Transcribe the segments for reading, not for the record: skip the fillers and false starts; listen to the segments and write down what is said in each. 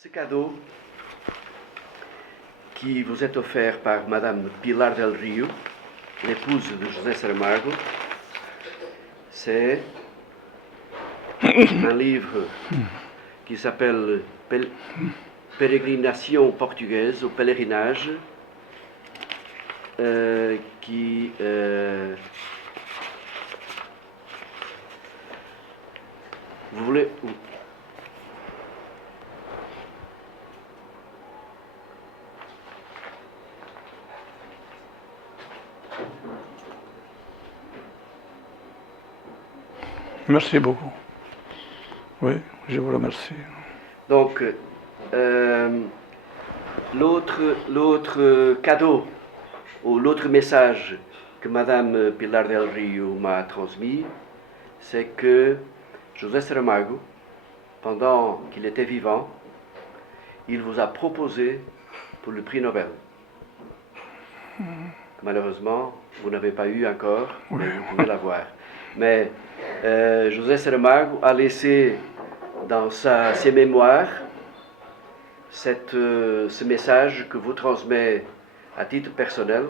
Ce cadeau qui vous est offert par Madame Pilar del Rio, l'épouse de José Saramago, c'est un livre qui s'appelle Pérégrination portugaise ou pèlerinage, qui vous voulez. Merci beaucoup. Oui, je vous remercie. Donc, l'autre cadeau ou l'autre message que Madame Pilar del Rio m'a transmis, c'est que José Saramago, pendant qu'il était vivant, il vous a proposé pour le prix Nobel. Malheureusement, vous n'avez pas eu encore, mais vous pouvez l'avoir. Mais José Saramago a laissé dans ses mémoires ce message que vous transmet à titre personnel,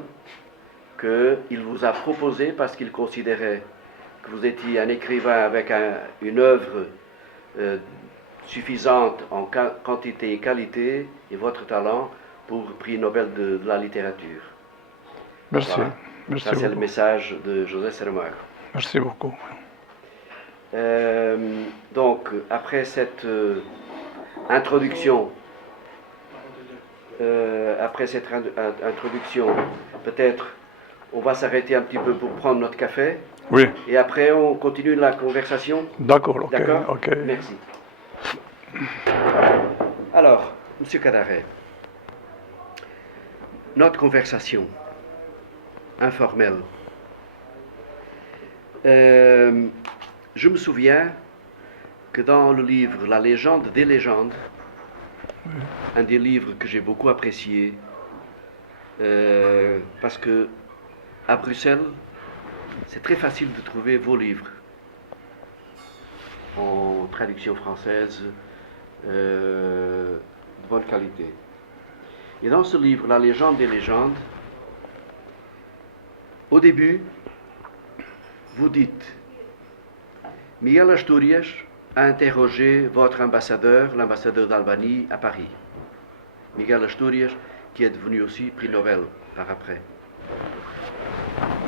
qu'il vous a proposé parce qu'il considérait que vous étiez un écrivain avec une œuvre suffisante en quantité et qualité et votre talent pour le prix Nobel de la littérature. Merci. Voilà. Merci Ça, c'est beaucoup. le message de José Saramago. Merci beaucoup. Donc, après cette introduction, peut-être on va s'arrêter un petit peu pour prendre notre café. Oui. Et après, on continue la conversation. D'accord, ok. D'accord. Ok. Merci. Alors, Monsieur Cadaret, notre conversation informelle. Je me souviens que dans le livre La légende des légendes, un des livres que j'ai beaucoup apprécié, parce que à Bruxelles, c'est très facile de trouver vos livres en traduction française de bonne qualité. Et dans ce livre, La légende des légendes, au début, vous dites Miguel Asturias a interrogé votre ambassadeur, l'ambassadeur d'Albanie, à Paris. Miguel Asturias, qui est devenu aussi prix Nobel par après.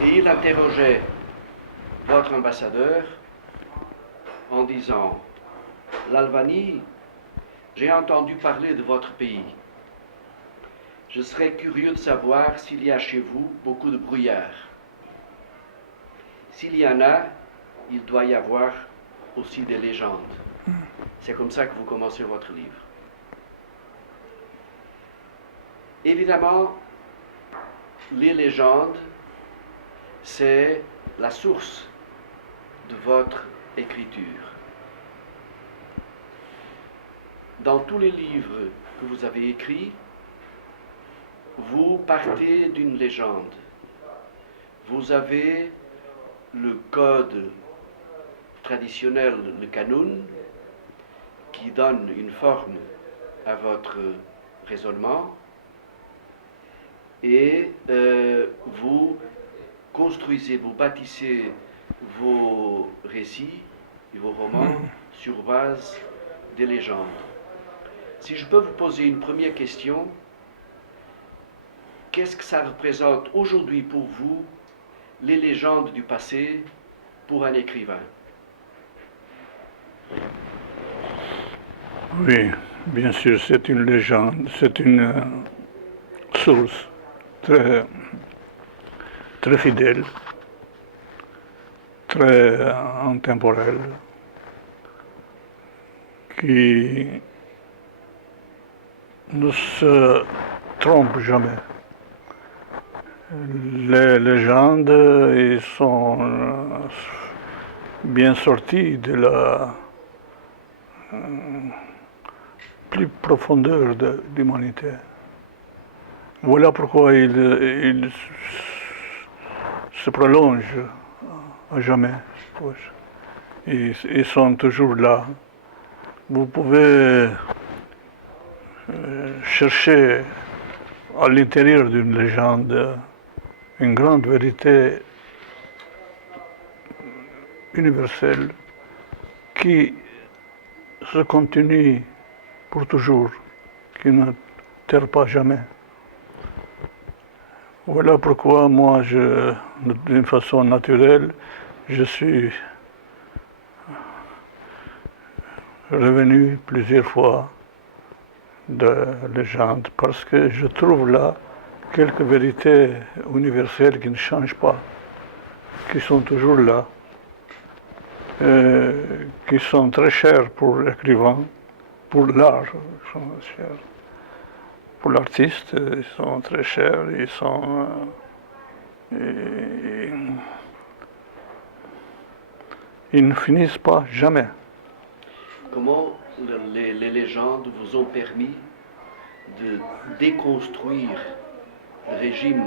Et il interrogeait votre ambassadeur en disant l'Albanie, j'ai entendu parler de votre pays. Je serais curieux de savoir s'il y a chez vous beaucoup de brouillard. S'il y en a, il doit y avoir aussi des légendes. C'est comme ça que vous commencez votre livre. Évidemment, les légendes, c'est la source de votre écriture. Dans tous les livres que vous avez écrits, vous partez d'une légende. Vous avez le code traditionnel, le canon, qui donne une forme à votre raisonnement, et vous construisez, vous bâtissez vos récits et vos romans sur base des légendes. Si je peux vous poser une première question, qu'est-ce que ça représente aujourd'hui pour vous, les légendes du passé, pour un écrivain? Oui, bien sûr, c'est une légende, c'est une source très, très fidèle, très intemporelle, qui ne se trompe jamais. Les légendes ils sont bien sorties de la plus profondeur de l'humanité. Voilà pourquoi ils se prolongent à jamais. Ils sont toujours là. Vous pouvez chercher à l'intérieur d'une légende une grande vérité universelle qui se continue pour toujours, qui ne terre pas jamais. Voilà pourquoi moi, d'une façon naturelle, je suis revenu plusieurs fois de légende parce que je trouve là quelques vérités universelles qui ne changent pas, qui sont toujours là, qui sont très chères pour l'écrivain, pour l'art, pour l'artiste, ils sont très chers, ils ne finissent pas jamais. Comment les légendes vous ont permis de déconstruire le régime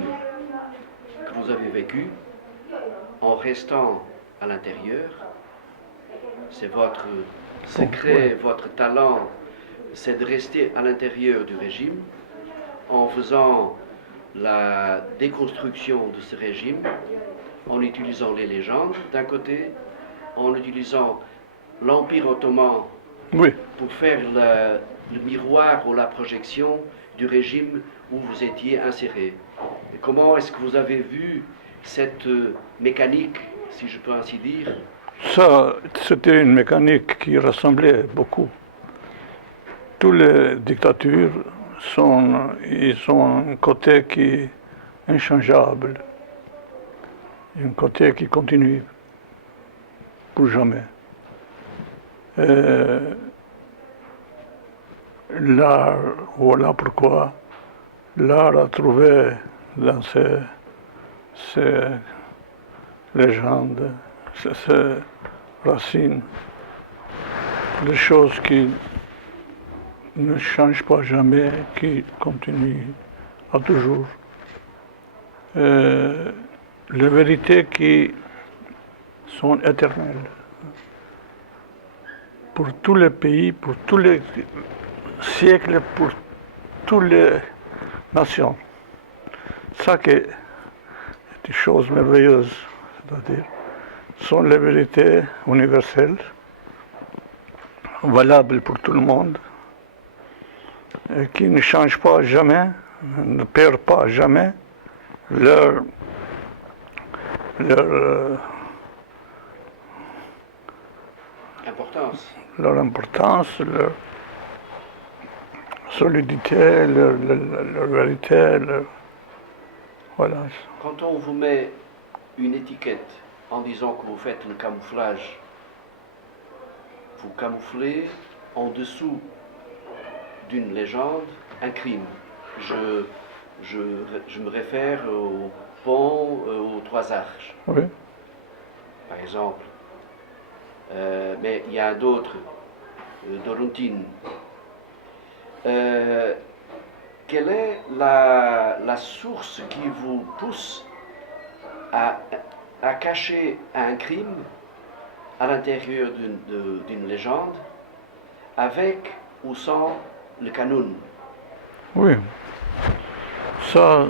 que vous avez vécu en restant à l'intérieur? C'est votre secret, votre talent, c'est de rester à l'intérieur du régime en faisant la déconstruction de ce régime, en utilisant les légendes d'un côté, en utilisant l'Empire ottoman pour faire le miroir ou la projection du régime où vous étiez inséré. Et comment est-ce que vous avez vu cette mécanique, si je peux ainsi dire? Ça, c'était une mécanique qui ressemblait beaucoup. Toutes les dictatures ils ont un côté qui est inchangeable, un côté qui continue pour jamais. L'art, voilà pourquoi l'art a trouvé dans ces légendes, ces racines, des choses qui ne changent pas jamais, qui continuent à toujours. Les vérités qui sont éternelles pour tous les pays, pour tous les siècles, pour toutes les nations. Ça qui est des choses merveilleuses, c'est-à-dire, sont les vérités universelles, valables pour tout le monde, et qui ne changent pas jamais, ne perdent pas jamais leur importance, leur solidité, leur vérité, voilà. Quand on vous met une étiquette en disant que vous faites le camouflage, vous camouflez en dessous d'une légende un crime. Je me réfère au pont aux Trois Arches, oui. Par exemple. Mais il y a d'autres, Dorontine. Quelle est la source qui vous pousse à cacher un crime à l'intérieur d'une légende, avec ou sans le canon? Oui, ça,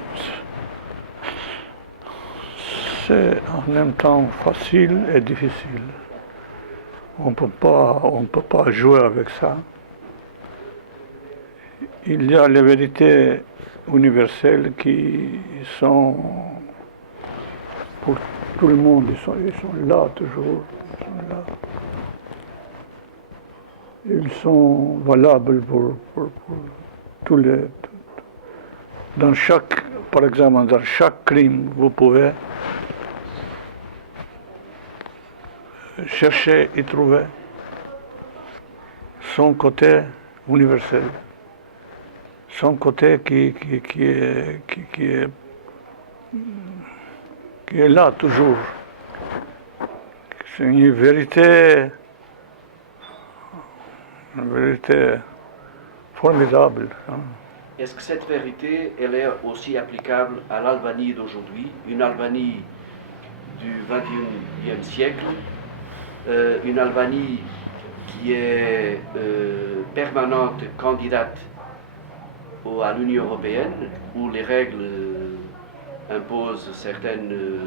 c'est en même temps facile et difficile. On ne peut pas jouer avec ça. Il y a les vérités universelles qui sont pour tout le monde, ils sont là toujours, ils sont valables pour tous les... Par exemple, dans chaque crime, vous pouvez chercher et trouver son côté universel, son côté qui est là toujours. C'est une vérité formidable. Hein. Est-ce que cette vérité, elle est aussi applicable à l'Albanie d'aujourd'hui, une Albanie du XXIe siècle, une Albanie qui est permanente candidate à l'Union européenne, où les règles imposent certaines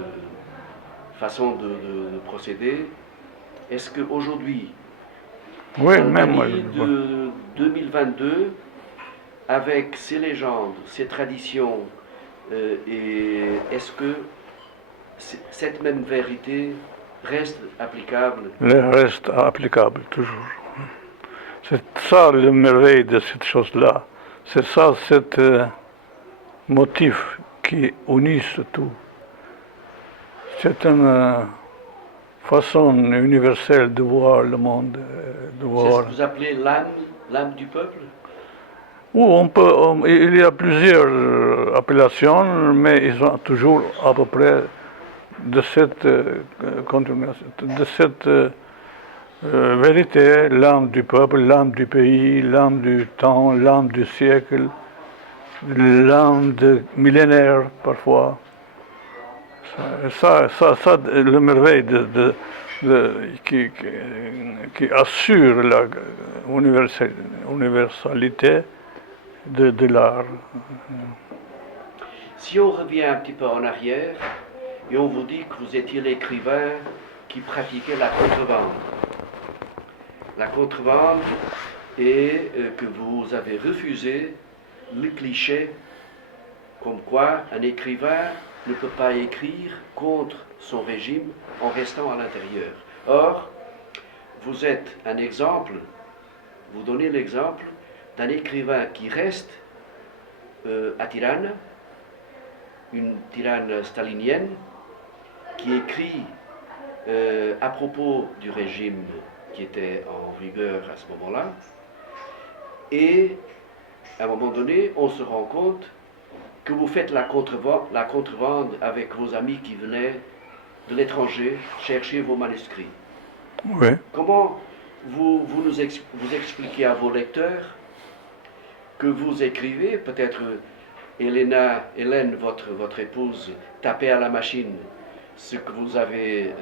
façons de procéder, est-ce qu'aujourd'hui, Oui, même moi, l'Albanie je vois. de 2022, avec ses légendes, ses traditions, et est-ce que cette même vérité reste applicable? Le reste applicable, toujours. C'est ça le merveille de cette chose-là. C'est ça, cet motif qui unit tout. C'est une façon universelle de voir le monde, de C'est ce voir. que vous appelez l'âme du peuple? Ou il y a plusieurs appellations, mais ils ont toujours à peu près de cette continuation, de cette vérité, l'âme du peuple, l'âme du pays, l'âme du temps, l'âme du siècle, l'âme de millénaire parfois. Ça, le merveille qui assure la universalité de l'art. Si on revient un petit peu en arrière et on vous dit que vous étiez l'écrivain qui pratiquait la contrebande. La contrebande et que vous avez refusé le cliché comme quoi un écrivain ne peut pas écrire contre son régime en restant à l'intérieur. Or, vous êtes un exemple, vous donnez l'exemple d'un écrivain qui reste à Tirana, une Tirane stalinienne, qui écrit à propos du régime qui était en vigueur à ce moment-là, et à un moment donné, on se rend compte que vous faites la contrebande avec vos amis qui venaient de l'étranger chercher vos manuscrits. Oui. Comment vous expliquez à vos lecteurs que vous écrivez, peut-être Hélène, votre épouse, tapait à la machine ce que vous avez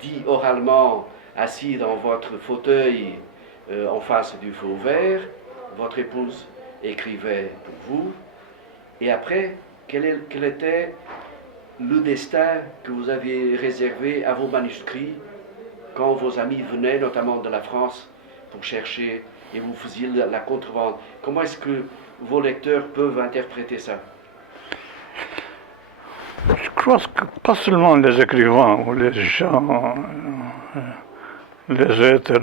dit oralement, assis dans votre fauteuil en face du feu vert, votre épouse écrivait pour vous, et après, quel était le destin que vous aviez réservé à vos manuscrits quand vos amis venaient, notamment de la France, pour chercher et vous faisiez la contrebande? Comment est-ce que vos lecteurs peuvent interpréter ça? Je crois que pas seulement les écrivains ou les gens, les êtres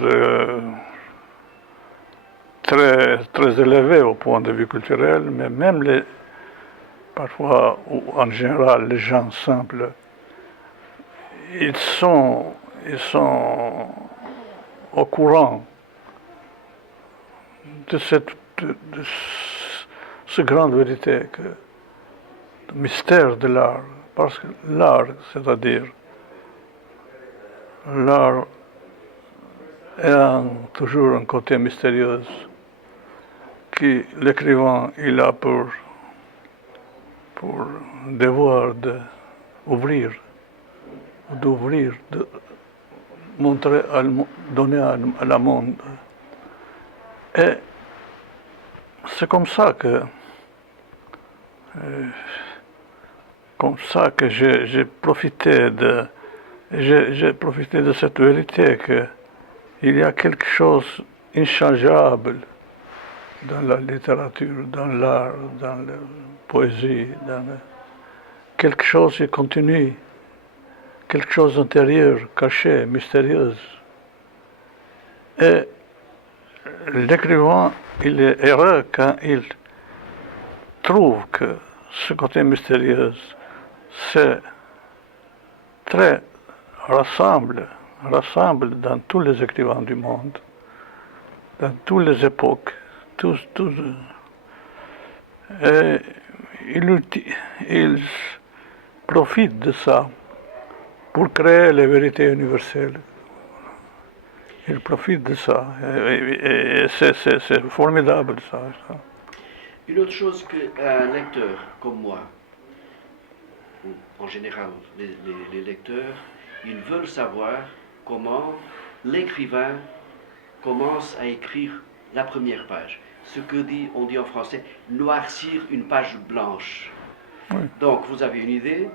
très élevés au point de vue culturel, mais même parfois, ou en général, les gens simples, ils sont au courant de cette grande vérité, le mystère de l'art. Parce que l'art, c'est-à-dire l'art a toujours un côté mystérieux que l'écrivain il a pour devoir d'ouvrir, de montrer, donner à la monde. Et c'est comme ça que j'ai profité de cette vérité qu'il y a quelque chose d'inchangeable dans la littérature, dans l'art, dans la poésie, quelque chose qui continue, quelque chose d'intérieur, caché, mystérieux. Et l'écrivain, il est heureux quand il trouve que ce côté mystérieux, c'est très rassemble dans tous les écrivains du monde, dans toutes les époques, et il profite de ça pour créer les vérités universelles. Il profite de ça, et c'est formidable ça. Une autre chose qu'un lecteur comme moi, ou en général les lecteurs, ils veulent savoir comment l'écrivain commence à écrire la première page. ce que on dit en français, noircir une page blanche. Oui. Donc, vous avez une idée,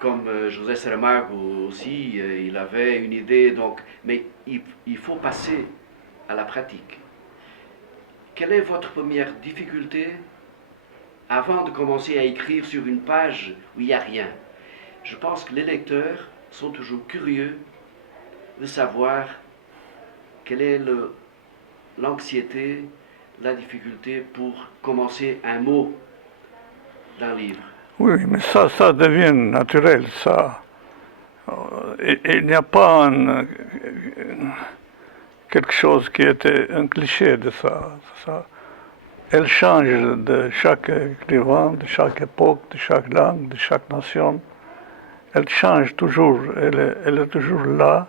comme José Saramago aussi, il avait une idée, donc, mais il faut passer à la pratique. Quelle est votre première difficulté avant de commencer à écrire sur une page où il n'y a rien? Je pense que les lecteurs sont toujours curieux de savoir quelle est l'anxiété, la difficulté pour commencer un mot d'un livre. Oui, mais ça devient naturel, ça. Il n'y a pas quelque chose qui était un cliché de ça. Elle change de chaque écrivain, de chaque époque, de chaque langue, de chaque nation. Elle change toujours, elle est toujours là,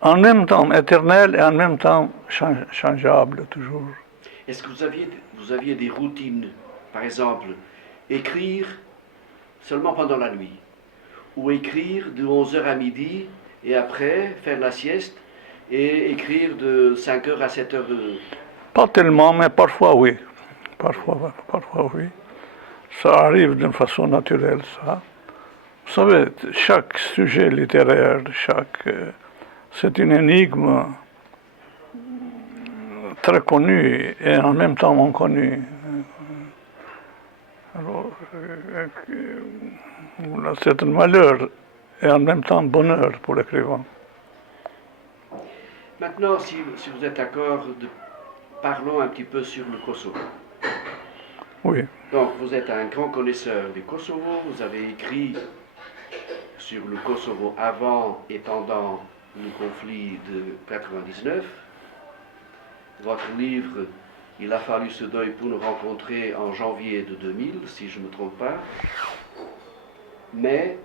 en même temps éternelle et en même temps changeable toujours. Est-ce que vous aviez des routines, par exemple, écrire seulement pendant la nuit, ou écrire de 11h à midi, et après faire la sieste, et écrire de 5h à 7h de... Pas tellement, mais parfois oui. Parfois oui. Ça arrive d'une façon naturelle, ça. Vous savez, chaque sujet littéraire, c'est une énigme très connue et en même temps inconnue. Alors, c'est un malheur et en même temps bonheur pour l'écrivain. Maintenant, si vous êtes d'accord, parlons un petit peu sur le Kosovo. Oui. Donc, vous êtes un grand connaisseur du Kosovo, vous avez écrit sur le Kosovo avant et pendant le conflit de 99. Votre livre, il a fallu ce deuil pour nous rencontrer en janvier de 2000, si je ne me trompe pas. Mais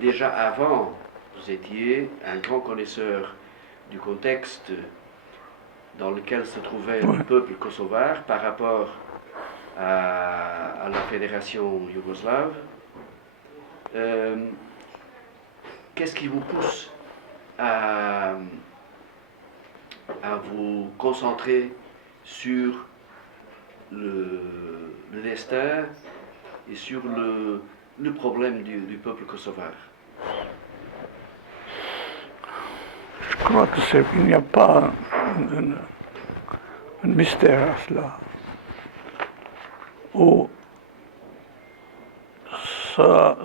déjà avant, vous étiez un grand connaisseur du contexte dans lequel se trouvait le peuple kosovar par rapport à la fédération yougoslave. Qu'est-ce qui vous pousse à vous concentrer sur le destin et sur le problème du peuple kosovar? Je crois qu'il n'y a pas un mystère à cela. Où ça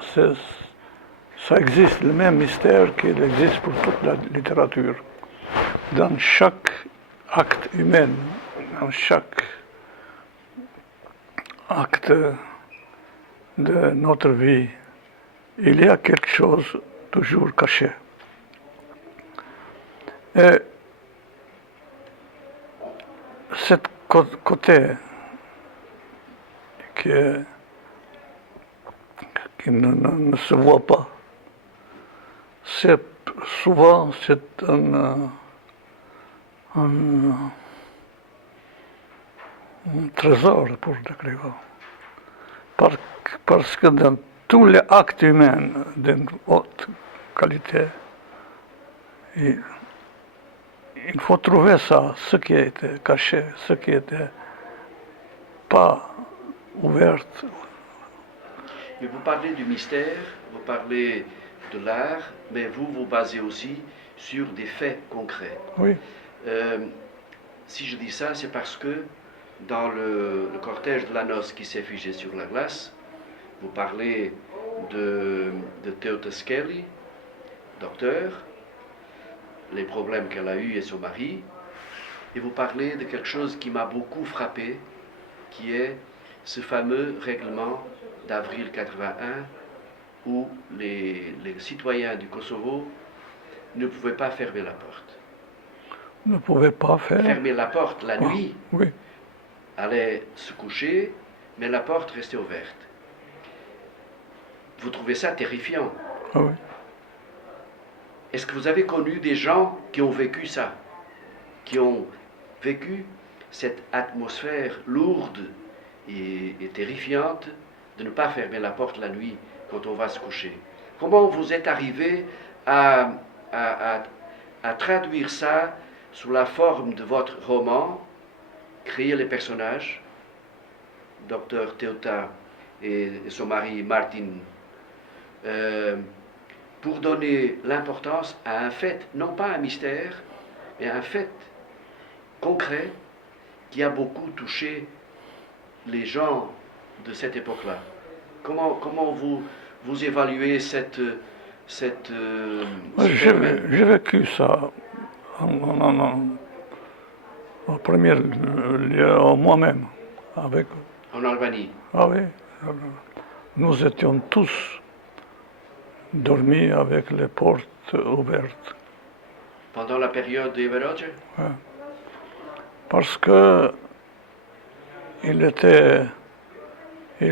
existe, le même mystère qu'il existe pour toute la littérature. Dans chaque acte humain, dans chaque acte de notre vie, il y a quelque chose toujours caché. Et cet côté qui ne se voit pas, souvent c'est un trésor pour l'écrivain. Parce que dans tous les actes humains d'une haute qualité, il faut trouver ça, ce qui était caché, ce qui n'était pas ouvert. Mais vous parlez du mystère, vous parlez de l'art, mais vous vous basez aussi sur des faits concrets. Oui. Si je dis ça, c'est parce que dans le cortège de la noce qui s'est figé sur la glace, vous parlez de Teuta Skelly, docteur, les problèmes qu'elle a eus et son mari, et vous parlez de quelque chose qui m'a beaucoup frappé, qui est ce fameux règlement d'avril 81 où les citoyens du Kosovo ne pouvaient pas fermer la porte. Ne pouvaient pas fermer la porte la nuit, oui. Allaient se coucher, mais la porte restait ouverte. Vous trouvez ça terrifiant? Ah oui. Est-ce que vous avez connu des gens qui ont vécu ça, qui ont vécu cette atmosphère lourde et terrifiante de ne pas fermer la porte la nuit quand on va se coucher? Comment vous êtes arrivé à traduire ça sous la forme de votre roman, créer les personnages, Dr Théota et son mari Martin, pour donner l'importance à un fait, non pas un mystère, mais un fait concret qui a beaucoup touché les gens de cette époque-là. Comment vous évaluez cette ce phénomène? J'ai vécu ça en premier lieu moi-même. Avec, En Albanie. ah oui, nous étions tous dormis avec les portes ouvertes. Pendant la période de Everoge? Ouais. Parce que il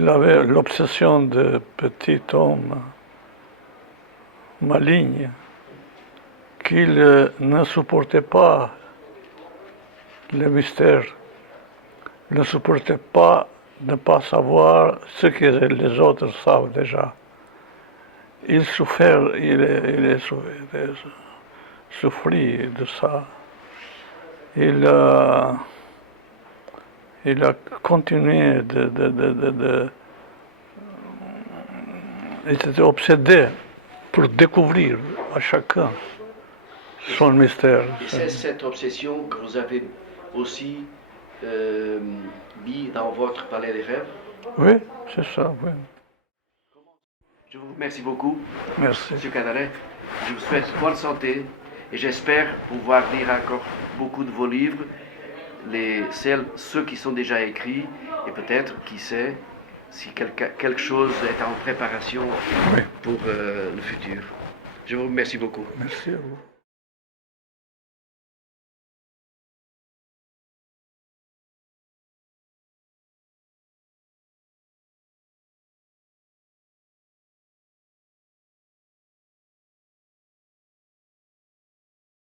avait l'obsession de petit homme maligne qu'il ne supportait pas le mystère, ne supportait pas de ne pas savoir ce que les autres savent déjà. Il souffrait, il souffrit de ça. Il a continué il était obsédé pour découvrir à chacun son mystère. Et c'est cette obsession que vous avez aussi mis dans votre palais des rêves? Oui, c'est ça, oui. Je vous remercie beaucoup, Merci. M. Cadaret. Je vous souhaite bonne santé et j'espère pouvoir lire encore beaucoup de vos livres, ceux qui sont déjà écrits et peut-être, qui sait, si quelque chose est en préparation pour le futur. Je vous remercie beaucoup. Merci à vous.